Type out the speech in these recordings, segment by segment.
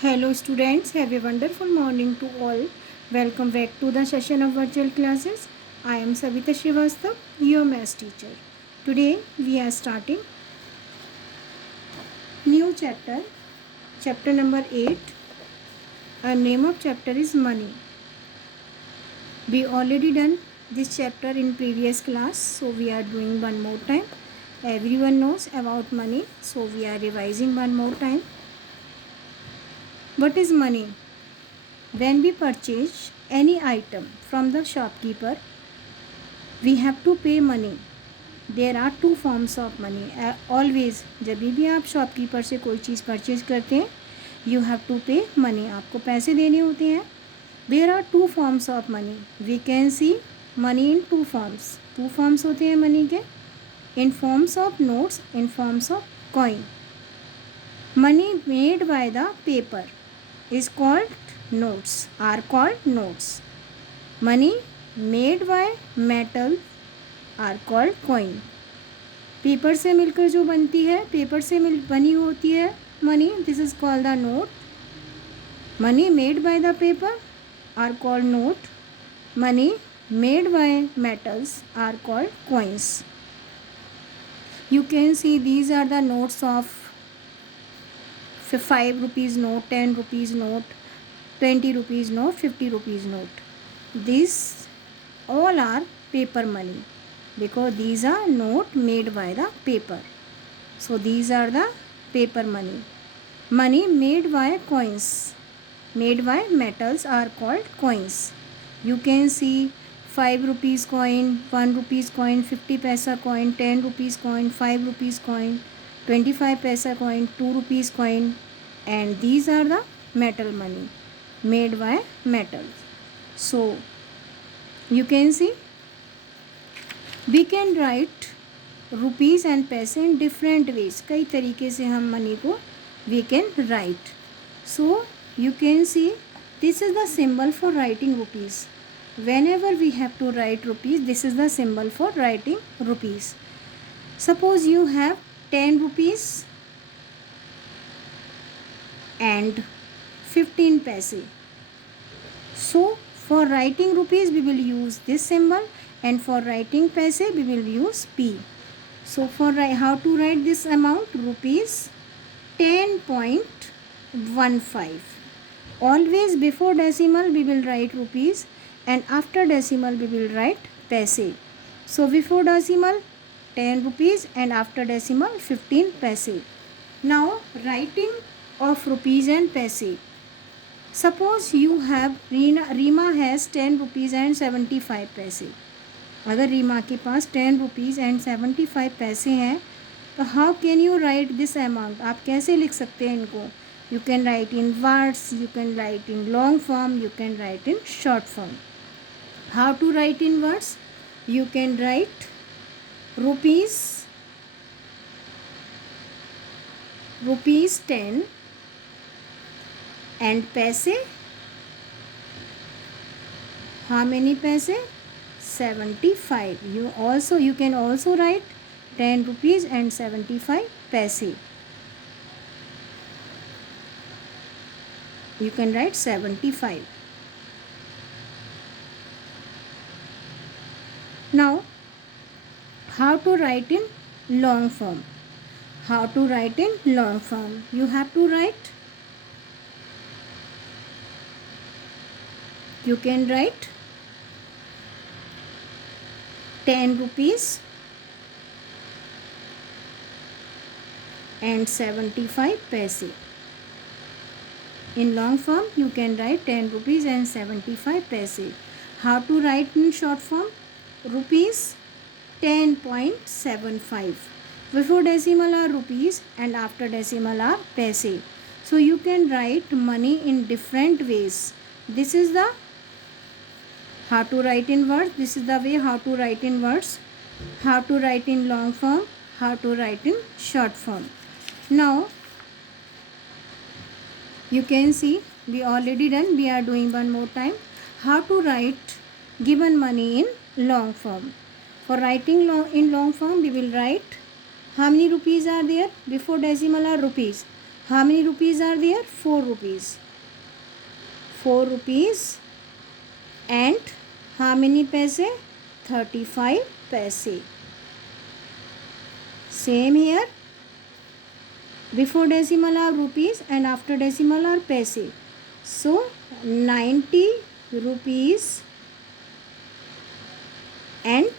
Hello students, have a wonderful morning to all. Welcome back to the session of virtual classes. I am Savita Srivastav, your math teacher. Today we are starting new chapter, chapter number 8. Our name of chapter is money. We already done this chapter in previous class, so we are doing one more time. Everyone knows about money, so we are revising one more time. What is money? When we purchase any item from the shopkeeper, we have to pay money. There are two forms of money. Always जब भी आप shopkeeper से कोई चीज़ purchase करते हैं, you have to pay money. आपको पैसे देने होते हैं. There are two forms of money. We can see money in two forms. Two forms होते हैं मनी के. In forms of notes, in forms of coin. Money made by the paper is called notes, are called notes. Money made by metal are called coin. Paper से मिलकर जो बनती है, paper से बनी होती है money, this is called the note. Money made by the paper are called note. Money made by metals are called coins. You can see these are the notes of 5 rupees note, 10 rupees note, 20 rupees note, 50 rupees note. These all are paper money because these are note made by the paper. So these are the paper money. Money made by coins, made by metals are called coins. You can see 5 rupees coin, 1 rupees coin, 50 paisa coin, 10 rupees coin, 5 rupees coin, 25 paisa coin, 2 rupees coin, and these are the metal money made by metals. So you can see we can write rupees and पैसे in different ways. कई तरीके से हम money को we can write. So you can see this is the symbol for writing rupees. Whenever we have to write rupees, this is the symbol for writing rupees. Suppose you have 10 rupees and 15 paise. So for writing rupees we will use this symbol, and for writing paise we will use P. So for how to write this amount, rupees 10.15. Always before decimal we will write rupees, and after decimal we will write paise. So before decimal 10 rupees and after decimal 15 paise. Now writing of rupees and paise. Suppose you have Reema has 10 rupees and 75 पैसे. अगर रीमा के पास 10 rupees and 75 पैसे हैं, तो how can you write this amount? आप कैसे लिख सकते हैं इनको? You can write in words, you can write in long form, you can write in short form. How to write in words? You can write rupees 10 and paise. How many paise? 75. You can also write 10 rupees and 75 paise. You can write 75. Now how to write in long form? How to write in long form? You have to write, you can write 10 rupees and 75 paise. In long form you can write 10 rupees and 75 paise. How to write in short form? Rupees 10.75. Before decimal are rupees and after decimal are paise. So you can write money in different ways. This is the how to write in words. This is the way how to write in words. How to write in long form, how to write in short form. Now you can see we already done. We are doing one more time. How to write given money in long form. For writing in long form we will write how many rupees are there. Before decimal are rupees, How many rupees are there? 4 rupees. 4 rupees. And how many paise? 35 paise. Same here. Before decimal are rupees and after decimal are paise. So 90 rupees and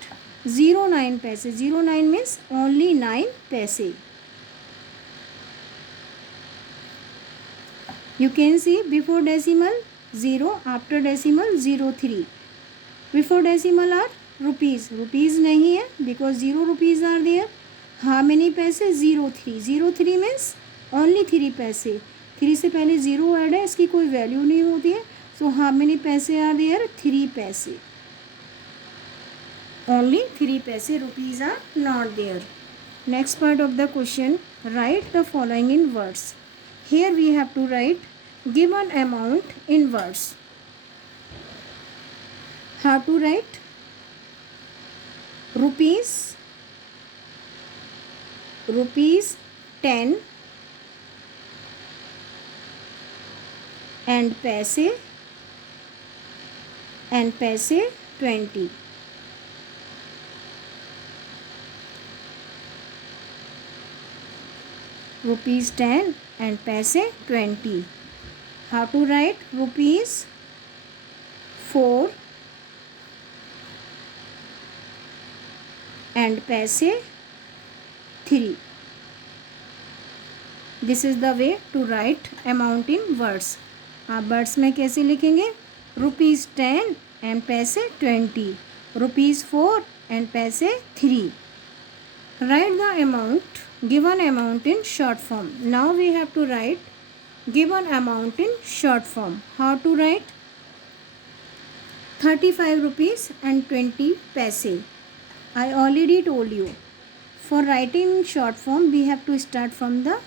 09 paise. 09 means only 9 paise. You can see before decimal 0, after decimal 03. Before decimal are rupees. Rupees नहीं है because 0 rupees are there. How many पैसे? 03. 03 means only 3 पैसे. 3 से पहले 0 add है, इसकी कोई value नहीं होती है. So how many पैसे are there? 3 पैसे. Only 3 paise. Rupees are not there. Next part of the question, write the following in words. Here we have to write given amount in words. How to write? Rupees 10 and paise 20. Rupees 10 and paise 20. How to write? Rupees 4 and paise 3. This is the way to write amount in words. आप words में कैसे लिखेंगे? Rupees 10 and paise 20. Rupees 4 and paise 3. Write the amount, given amount in short form. Now we have to write given amount in short form. How to write? 35 rupees and 20 paise. I already told you. For writing in short form, we have to start from the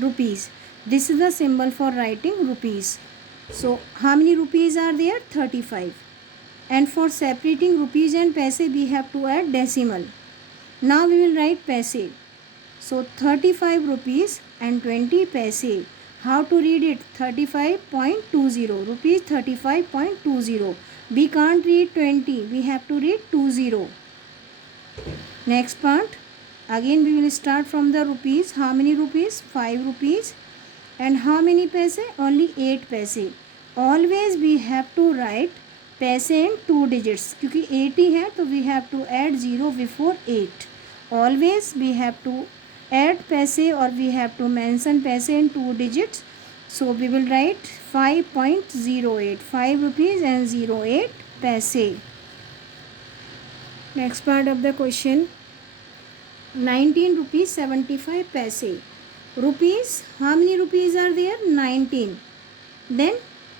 rupees. This is the symbol for writing rupees. So how many rupees are there? 35. And for separating rupees and paise, we have to add decimal. Now we will write paise. So 35 rupees and 20 paise. How to read it? 35.20. Rupees 35.20. We can't read 20. We have to read 20. Next part. Again we will start from the rupees. How many rupees? 5 rupees. And how many paise? Only 8 paise. Always we have to write paise in 2 digits. क्योंकि 80 है तो we have to add 0 before 8. Always we have to add paise or we have to mention paise in 2 digits. So we will write 5.08. 5 rupees and 08 paise. Next part of the question. 19 rupees 75 paise. Rupees, how many rupees are there? 19. Then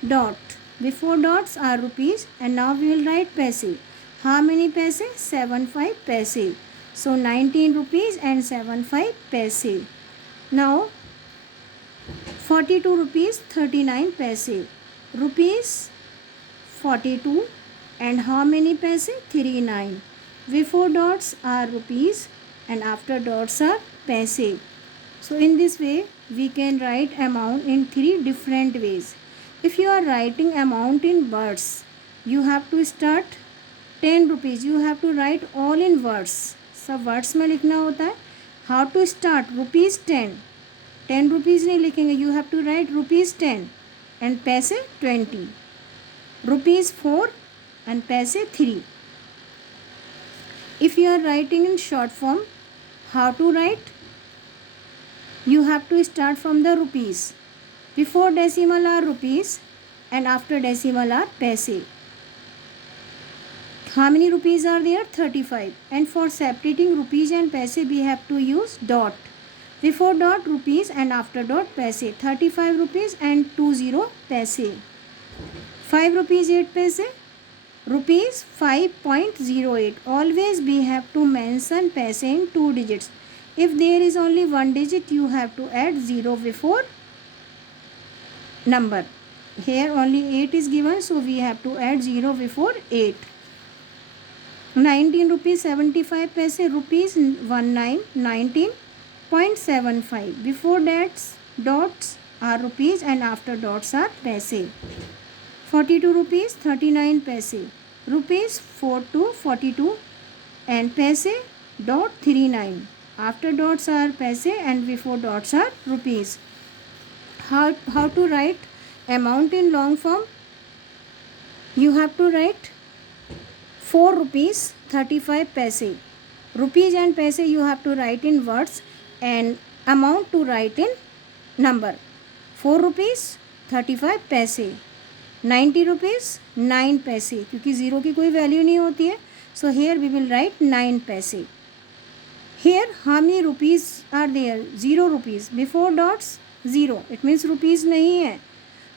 dot. Before dots are rupees and now we will write paise. How many paise? 75 paise. So 19 rupees and 75 paise. Now 42 rupees 39 paise. Rupees 42 and how many paise? 39. Before dots are rupees and after dots are paise. So in this way we can write amount in 3 different ways. If you are writing amount in words, you have to start 10 rupees. You have to write all in words. सब words में लिखना होता है. How to start? Rupees 10. 10 rupees नहीं लिखेंगे. You have to write rupees 10 and paise 20. Rupees 4 and paise 3. If you are writing in short form, how to write? You have to start from the rupees. Before decimal are rupees and after decimal are paise. How many rupees are there? 35. And for separating rupees and paise, we have to use dot. Before dot rupees and after dot paise. 35 rupees and 20 paise. 5 rupees 8 paise. Rupees 5.08. Always we have to mention paise in 2 digits. If there is only 1 digit, you have to add 0 before number. Here only 8 is given, so we have to add 0 before 8. 19 rupees 75 paise. Rupees 19.75. Before that dots are rupees and after dots are paise. 42 rupees 39 paise. Rupees 4242 and paise dot 39. After dots are paise and before dots are rupees. How to write amount in long form? You have to write 4 rupees 35 paise. Rupees and paise you have to write in words and amount to write in number. 4 rupees 35 paise. 90 rupees 9 paise, क्योंकि zero की कोई value नहीं होती है. So here we will write 9 paise. Here how many rupees are there? 0 rupees. Before dots 0. It means rupees नहीं है.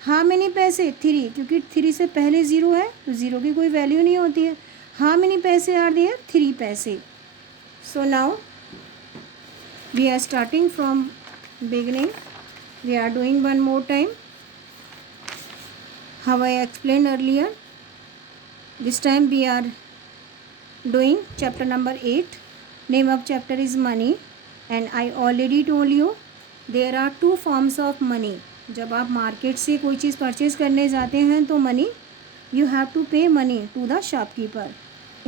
How many paise? 3, क्योंकि 3 से पहले 0 है तो 0 की कोई वैल्यू नहीं होती है. How many paise are there? 3 paise. So now we are starting from beginning. We are doing one more time how I explained earlier. This time we are doing chapter number 8. Name of chapter is money and I already told you there are two forms of money. जब आप market से कोई चीज़ purchase करने जाते हैं तो money you have to pay money to the shopkeeper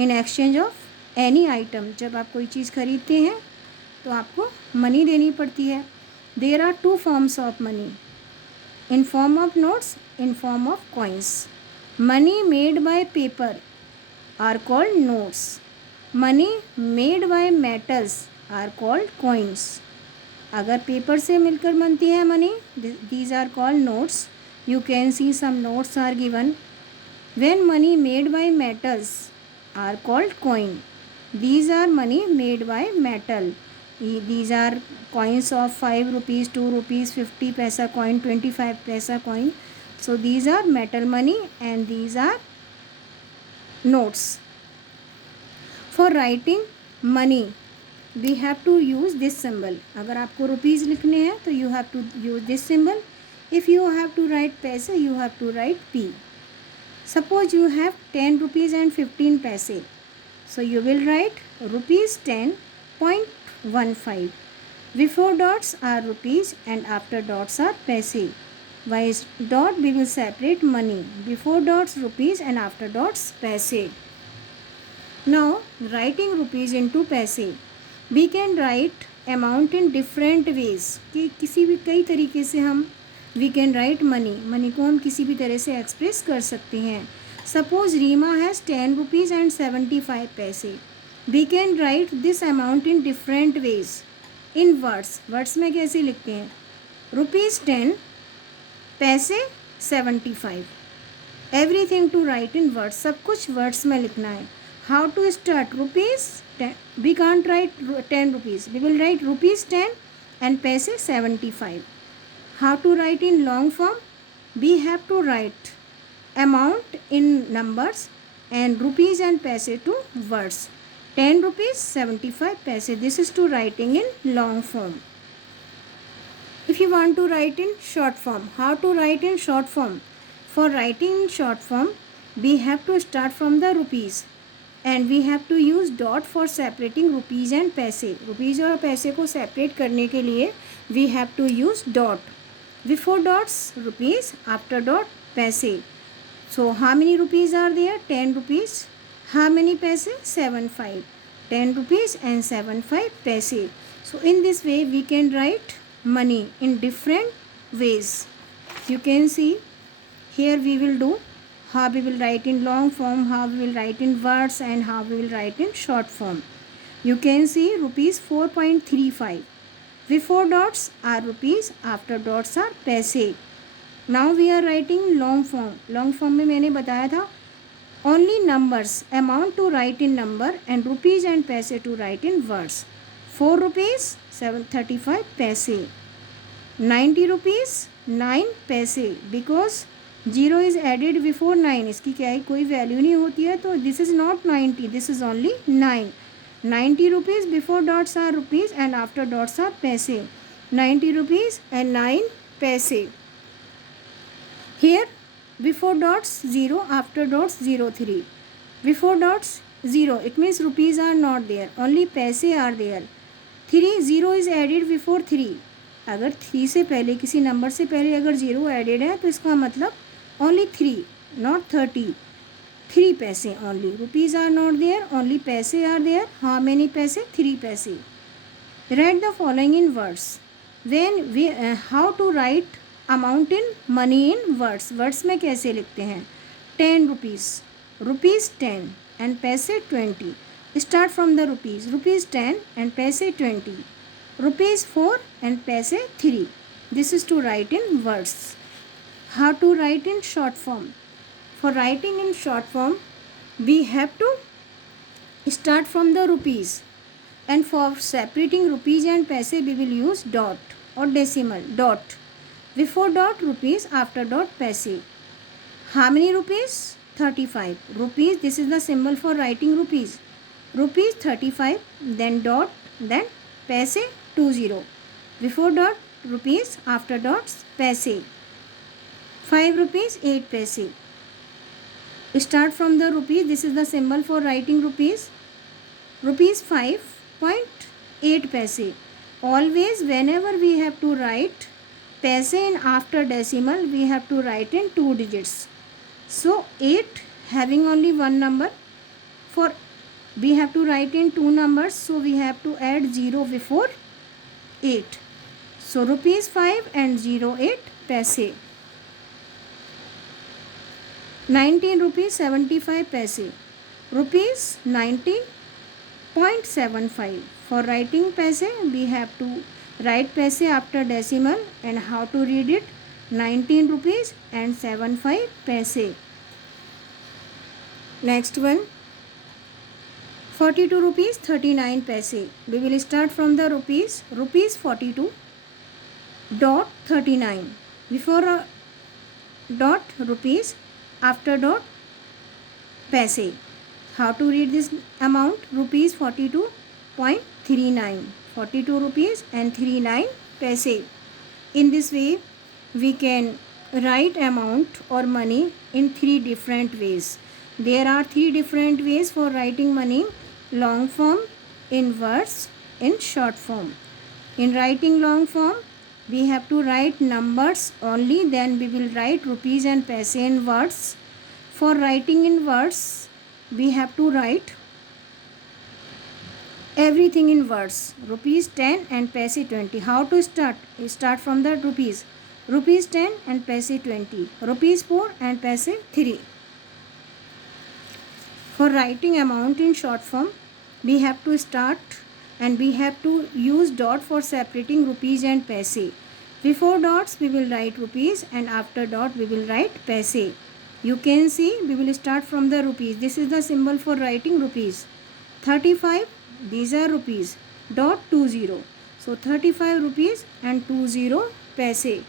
in exchange of any item. जब आप कोई चीज़ खरीदते हैं तो आपको मनी देनी पड़ती है. There are two forms of money, in form of notes, in form of coins. Money made by paper are called notes. Money made by metals are called coins. अगर पेपर से मिलकर बनती है money, these are called notes. You can see some notes are given. When money made by metals are called coin. These are money made by metal. These are coins of 5 rupees, 2 rupees, 50 paisa coin, 25 paisa coin. So these are metal money and these are notes. For writing money we have to use this symbol. अगर आपको rupees लिखने हैं तो you have to use this symbol. If you have to write paise you have to write P. Suppose you have 10 rupees and 15 paise. So you will write rupees 10.15. Before dots are rupees and after dots are paise. While dot we will separate money. Before dots rupees and after dots paise. Now writing rupees into paise. We can write amount in different ways. कि किसी भी कई तरीके से हम we can write money. Money को हम किसी भी तरह से एक्सप्रेस कर सकते हैं. Suppose Rima has 10 rupees and 75 paise. We can write this amount in different ways. In words. Words में कैसे लिखते हैं? Rupees 10, paise 75. Everything to write in words. सब कुछ words में लिखना है. How to start? Rupees 10. We can't write 10 rupees. We will write rupees 10 and paise 75. How to write in long form? We have to write amount in numbers and rupees and paise to words. 10 rupees 75 paise. This is to writing in long form. If you want to write in short form, how to write in short form? For writing in short form, we have to start from the rupees and we have to use dot for separating rupees and paise. Rupees और पैसे को separate करने के लिए we have to use dot. Before dots rupees, after dot paise. So how many rupees are there? 10 rupees. How many paise? 75. 10 rupees and 75 paise. So in this way we can write money in different ways. You can see here we will do how we will write in long form, how we will write in words and how we will write in short form. You can see rupees 4.35. Before dots are rupees, after dots are paise. Now we are writing long form. Long form में मैंने बताया था only numbers, amount to write in number and rupees and paise to write in words. 4 rupees 735 paise. 90 rupees 9 paise because 0 is added before 9. इसकी क्या है कोई value नहीं होती है तो this is not 90, this is only 9. 90 rupees before dots are rupees and after dots are paise. 90 rupees and 9 paise. Here before dots 0, after dots 03. Before dots 0, it means rupees are not there, only paise are there. 3, 0 is added before 3. अगर 3 से पहले किसी number से पहले अगर 0 added है तो इसका मतलब only 3 not 30, 3 paise only. Rupees are not there, only paise are there. How many paise? 3 paise. Write the following in words. When we how to write amount in money in words. Words में कैसे लिखते हैं? 10 rupees, rupees 10 and paise 20. Start from the rupees. Rupees 10 and paise 20. Rupees 4 and paise 3. This is to write in words. How to write in short form. For writing in short form, we have to start from the rupees, and for separating rupees and paise we will use dot or decimal. Dot before dot rupees, after dot paise. How many rupees? 35 rupees. This is the symbol for writing rupees. Rupees 35, then dot, then paise 20. Before dot rupees, after dots paise. 5 rupees 8 paise. Start from the rupees. This is the symbol for writing rupees. Rupees 5.8 paise. Always whenever we have to write paise in after decimal, we have to write in 2 digits. So 8 having only one number, for we have to write in 2 numbers, so we have to add 0 before 8. So rupees 5 and 08 paise. 19 rupees 75 paise. Rupees 90.75. For writing paise, we have to write paise after decimal, and how to read it? 19 rupees and 75 paise. Next one, 42 rupees 39 paise. We will start from the rupees. Rupees 42 dot 39. Before a dot rupees, after dot paise. How to read this amount? Rupees 42.39. 42 rupees and 39 paise. In this way we can write amount or money in 3 different ways. There are 3 different ways for writing money: long form, in words, in short form. In writing long form, we have to write numbers only, then we will write rupees and paise in words. For writing in words, we have to write everything in words. Rupees 10 and paise 20. How to start? Start from the rupees. Rupees 10 and paise 20. Rupees 4 and paise 3. For writing amount in short form, we have to start and we have to use dot for separating rupees and paise. Before dots we will write rupees, and after dot we will write paise. You can see we will start from the rupees. This is the symbol for writing rupees. 35, these are rupees. Dot 20. So 35 rupees and 20 paise.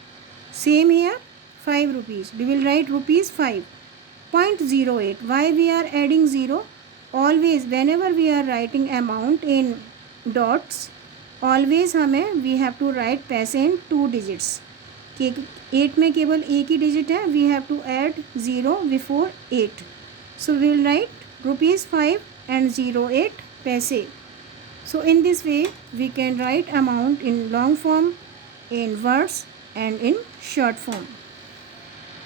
Same here, 5 rupees. We will write rupees 5.08. Why we are adding 0? Always whenever we are writing amount in dots, always हमें we have to write paise in 2 digits. 8 में केवल एक ही digit है. We have to add 0 before 8. So we will write rupees 5 and 08 paise. So in this way we can write amount in long form, in words, and in short form.